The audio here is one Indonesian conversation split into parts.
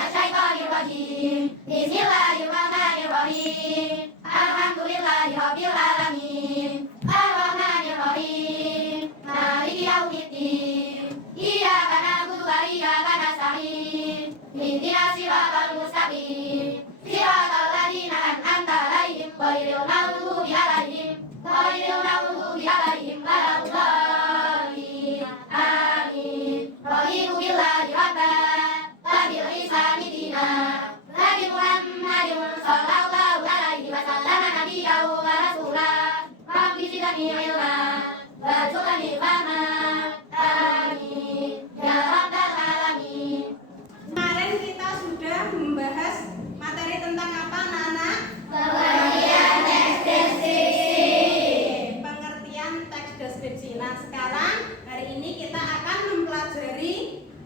Bismillahirrahmanirrahim. Bismillahirrahmanirrahim. Alhamdulillahirabbil alamin. Arrahmanirrahim. Maliki yaumiddin. Iyyaka na'budu wa iyyaka nasta'in. Ihdinas siratal mustaqim. Siratal ladzina an'amta 'alaihim ghairil maghdubi 'alaihim waladdallin. Amin. Raditu billahi rabban wa bil islami dinan. Nabi Muhammadin sallallahu alaihi wasallam nabiyyan wa rasulan. Rabbi zidni ilman warzuqni fahman. Amin ya rabbal alamin. Kemarin kita sudah membahas materi tentang apa, anak-anak? Pengertian teks deskripsi. Pengertian teks deskripsi. Nah, sekarang hari ini kita akan mempelajari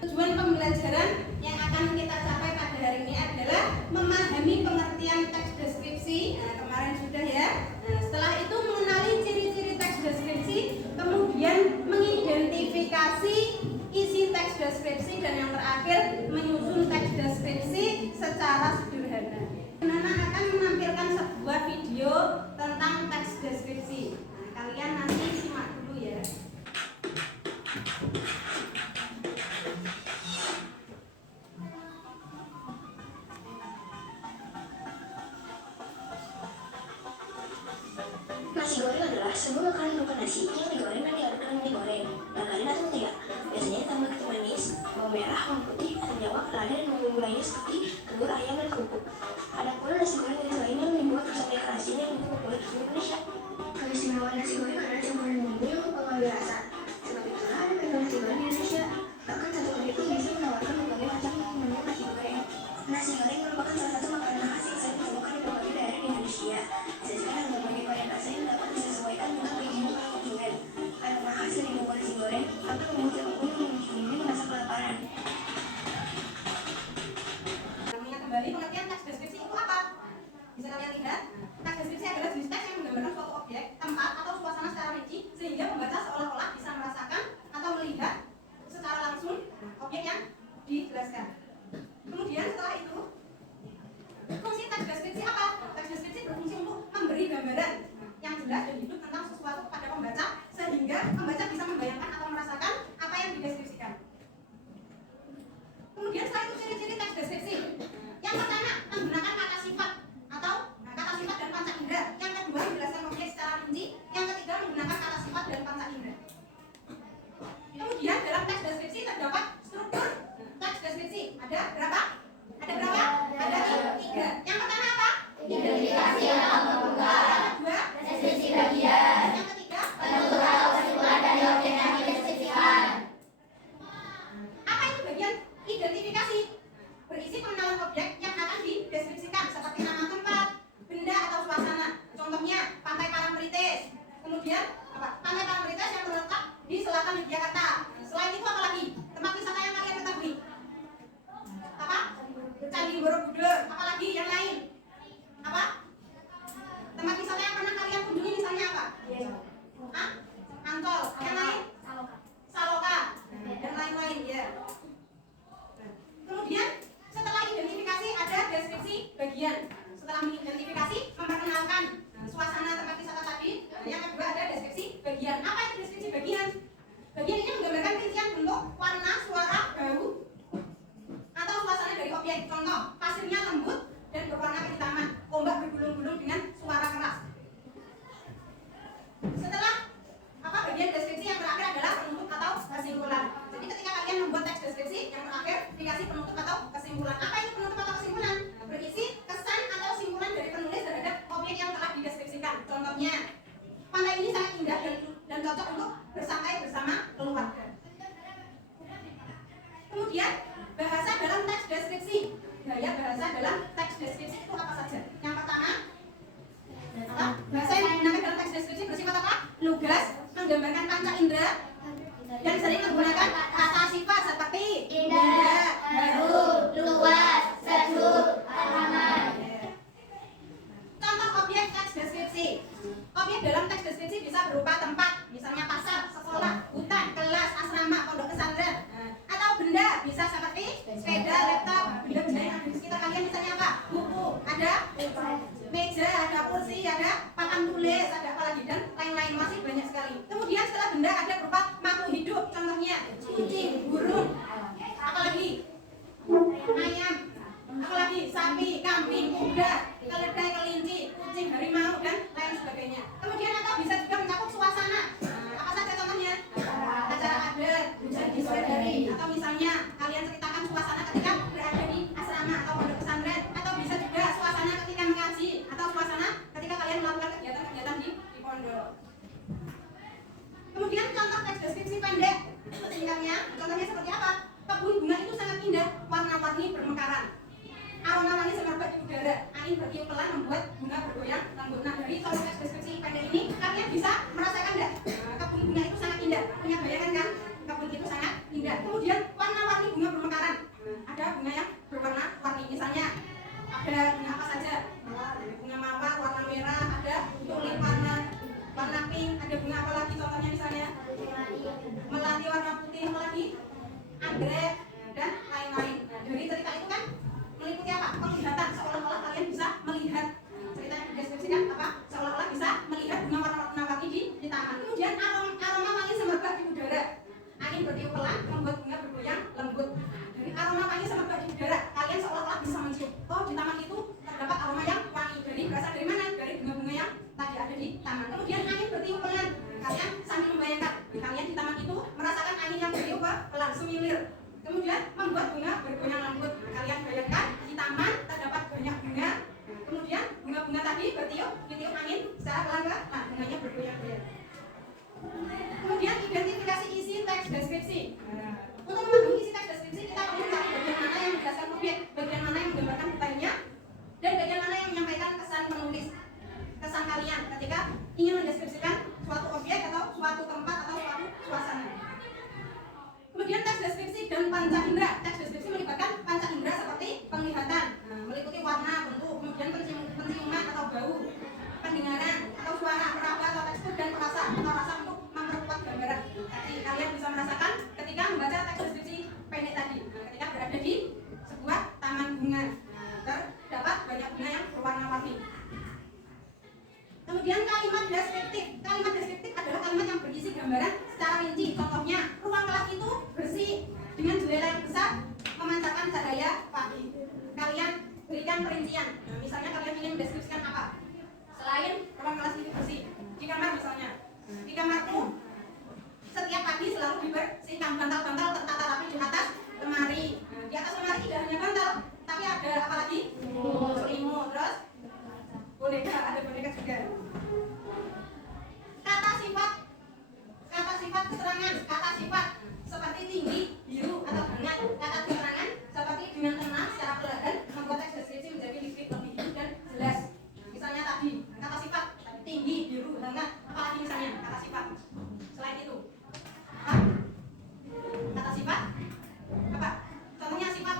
tujuan pembelajaran yang akan kita capai pada hari ini adalah memahami pengertian teks deskripsi. Nah, kemarin sudah ya. Nah, setelah itu mengenali ciri-ciri teks deskripsi, kemudian mengidentifikasi isi teks deskripsi, dan yang terakhir menyusun teks deskripsi secara sederhana. Nana akan menampilkan sebuah video tentang teks deskripsi. Nah, kalian nanti simak dulu ya. Nasi goreng adalah sebuah makanan berupa nasi yang digoreng dan diaduk dengan minyak goreng, margarin atau mentega. Biasanya ditambah ketumbar manis, bawang merah, bawang putih, lada, dan bumbu lainnya seperti telur, ayam, dan kerupuk. Ada pula nasi goreng jenis lain yang dibuat bersama ikan asin yang untuk populer di Indonesia. Keistimewaan nasi goreng adalah campuran bumbu yang mempengaruhi rasa. Sebab itulah ada beragam nasi goreng di Indonesia. Bahkan satu kedai pun bisa menawarkan berbagai macam menu nasi goreng. Nasi goreng merupakan salah satu makanan khas yang sering ditemukan di berbagai daerah di Indonesia. Disajikan dengan berbagai varian rasa yang dapat disesuaikan dengan keinginan para konsumen. Aroma khas dari bumbu nasi goreng akan membuat siapapun yang mengunjunginya merasa kelaparan. Namanya kembali pengertian teks deskripsi itu apa? Bisa kalian lihat, teks deskripsi adalah jenis teks yang menggambarkan suatu objek, tempat, atau suasana secara rinci sehingga pembaca seolah-olah bisa merasakan atau melihat secara langsung objek yang dijelaskan. Kemudian setelah itu, fungsi teks deskripsi apa? Teks deskripsi berfungsi untuk memberi gambaran yang jelas dan hidup tentang sesuatu kepada pembaca sehingga pembaca bisa membayangkan atau merasakan apa yang dideskripsikan. Kemudian setelah itu ciri-ciri teks deskripsi. Yang pertama, menggunakan kata sifat atau kata sifat dan panca indera. Yang kedua, menjelaskan objek secara rinci. Yang ketiga, menggunakan kata sifat dan panca indera. Kemudian dalam teks deskripsi terdapat struktur teks deskripsi. Ada berapa? Ada berapa? Ada 3. Yang pertama apa? Identifikasi atau pembukaan. Yang kedua, Deskripsi bagian. yang ketiga, Penutur atau kesimpulan dari objek yang dideskripsikan. apa itu bagian identifikasi? Berisi pengenalan objek yang akan dideskripsikan seperti nama tempat, benda atau suasana. Contohnya Pantai Parangtritis. Kemudian apa? Pantai Parangtritis yang terletak di selatan Yogyakarta. Selain itu apa lagi? Tempat wisata yang kalian ketahui? Apa? Candi Borobudur. Apa lagi yang lain? Apa? Tempat wisata yang pernah kalian kunjungi misalnya apa? Hah? Ancol. Yang lain? Saloka. Dan lain-lain ya. Kemudian setelah identifikasi ada deskripsi bagian. Setelah mengidentifikasi, memperkenalkan suasana tempat wisata tadi. Yang kedua ada deskripsi bagian. Apa itu deskripsi bagian? Bagian ini menggambarkan rincian bentuk, warna, suara, bau, atau suasana dari objek. Contoh, pasirnya lembut dan berwarna kehitaman, ombak bergulung-gulung dengan suara keras. Setelah bagian deskripsi yang terakhir adalah penutup atau kesimpulan. Jadi ketika kalian membuat teks deskripsi, yang terakhir dikasih penutup atau kesimpulan. Apa itu penutup atau kesimpulan? Berisi kesan atau kesimpulan dari penulis terhadap objek yang telah dideskripsikan. Contohnya, pantai ini sangat indah dan cocok untuk bersantai bersama keluarga. Kemudian, bahasa dalam teks deskripsi. Gaya bahasa dalam teks deskripsi itu apa saja? Yang pertama, bahasa yang digunakan dalam teks deskripsi bersifat apa? Lugas, menggambarkan panca indera, dan sering menggunakan kata sifat seperti Indah, baru, luas, sejuk, ramah. Contoh objek teks deskripsi. Objek dalam teks deskripsi bisa berupa tempat, misalnya pasar, sekolah, hutan, kelas, asrama, pondok pesantren, atau benda bisa seperti sepeda, laptop, benda-benda ada meja, ada kursi, ada papan tulis, ada apa lagi dan lain-lain, masih banyak sekali. Kemudian setelah benda ada berupa makhluk hidup, contohnya kucing, burung, apalagi ayam, apalagi sapi, kambing, kuda, keledai, kelinci, kucing, harimau dan lain sebagainya. Kemudian atau bisa juga mencakup suasana. Apa saja contohnya? Acara adat, hujan bidadari, atau misalnya kalian ceritakan suasana ketika berada di asrama atau pondok pesantren, atau bisa juga suasana ketika mengaji, atau suasana ketika kalian melakukan kegiatan-kegiatan di pondok. Kemudian contoh teks deskripsi pendek, singkatnya, contohnya seperti apa? Kebun bunga itu sangat indah, warna-warni bermekaran. Aroma wangi semerbak di udara, angin bertiup pelan membuat bunga bergoyang lembut. Nah, dari contoh teks deskripsi pendek ini, kalian bisa merasakan enggak? Kebun bunga itu sangat indah. Punya bayangan kan? Kebun itu sangat indah. Kemudian warna-warni bunga bermekaran. Ada bunga yang berwarna-warni, misalnya ada bunga apa saja? Bunga mawar warna merah, ada tulip warna pink, ada bunga apa lagi contohnya misalnya? Melati warna putih, apa lagi? Anggrek dan lain-lain. Nah, dari cerita itu kan meliputi apa? Penglihatan, seolah-olah kalian bisa melihat. Cerita yang dideskripsikan apa? Seolah-olah bisa melihat bunga warna-warni di taman. Kemudian aroma wangi semerbak di udara. Angin bertiup pelan membuat bunga bergoyang lembut. Dari aroma wangi semerbak di udara, kalian seolah-olah bisa mencium. Oh, di taman itu terdapat aroma yang wangi. Jadi berasal dari mana? Dari bunga-bunga yang tadi ada di taman. Kemudian angin bertiup pelan. Kalian sambil membayangkan, kalian di taman itu merasakan angin yang bertiup pelan, semilir. Kemudian membuat bunga bergoyang lembut. Kalian bayangkan di taman terdapat banyak bunga. Kemudian bunga-bunga tadi ditiup angin secara pelan, nah bunganya bergoyang-goyang. Kemudian identifikasi isi teks deskripsi. Untuk memahami isi teks deskripsi kita perlu mencari bagian mana yang menjelaskan objek, bagian mana yang menggambarkan detailnya, dan bagian mana yang menyampaikan kesan penulis, kesan kalian ketika ingin mendeskripsikan suatu objek atau suatu tempat atau suatu suasana. Kemudian teks deskripsi dan panca indera. Teks deskripsi melibatkan panca indera seperti penglihatan, meliputi warna, bentuk, kemudian penciuman atau bau, pendengaran atau suara, peraba atau tekstur dan perasa atau rasa untuk memperkuat gambaran. Jadi kalian bisa merasakan ketika membaca teks deskripsi pendek tadi. Ketika berada di sebuah taman bunga, terdapat banyak bunga yang berwarna-warni. Kemudian kalimat deskriptif. Kalimat deskriptif adalah kalimat yang berisi gambaran secara rinci. Contohnya, ruang kelas itu bersih dengan jendela yang besar memancarkan cahaya pagi. Kalian berikan perincian. Nah, misalnya kalian ingin mendeskripsikan apa? Selain ruang kelas itu bersih, di kamar misalnya, di kamarku setiap pagi selalu dibersihkan, bantal-bantal tertata rapi di atas lemari. Nah, di atas lemari tidak hanya bantal, tapi ada apa lagi? Selimut, terus boneka, ada boneka juga. Kata sifat keterangan, kata sifat seperti tinggi, biru atau hangat. Kata keterangan seperti dengan tenang secara perlahan membuat teks deskripsi menjadi lebih hidup dan jelas. Misalnya tadi kata sifat tinggi, biru, hangat. Apalagi misalnya kata sifat selain itu? Kata sifat apa? Contohnya sifat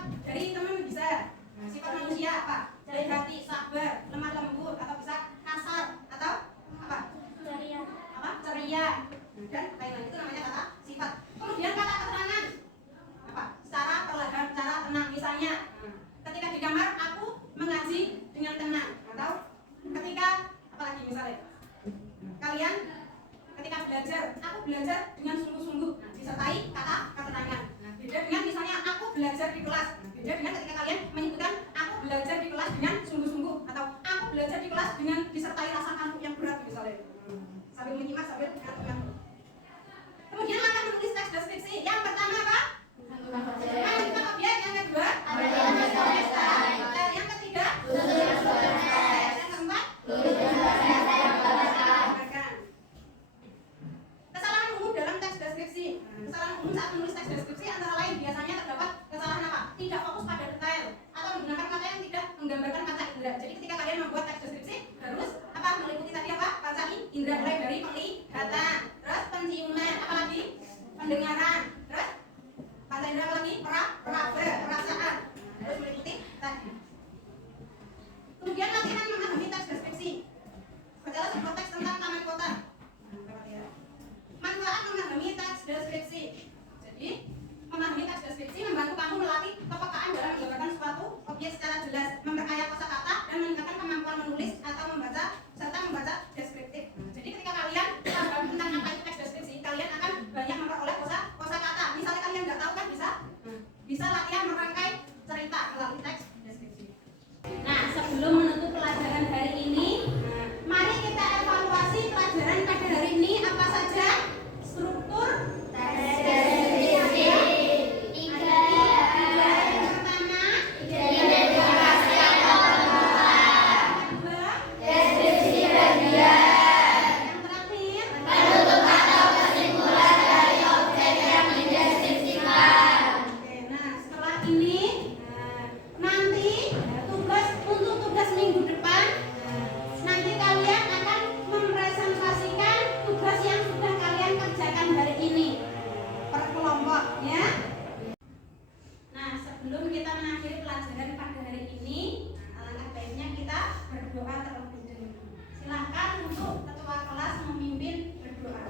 mengakhiri pelajaran pada hari ini, alangkah baiknya kita berdoa terlebih dahulu. Silakan untuk ketua kelas memimpin berdoa.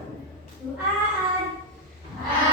Doa.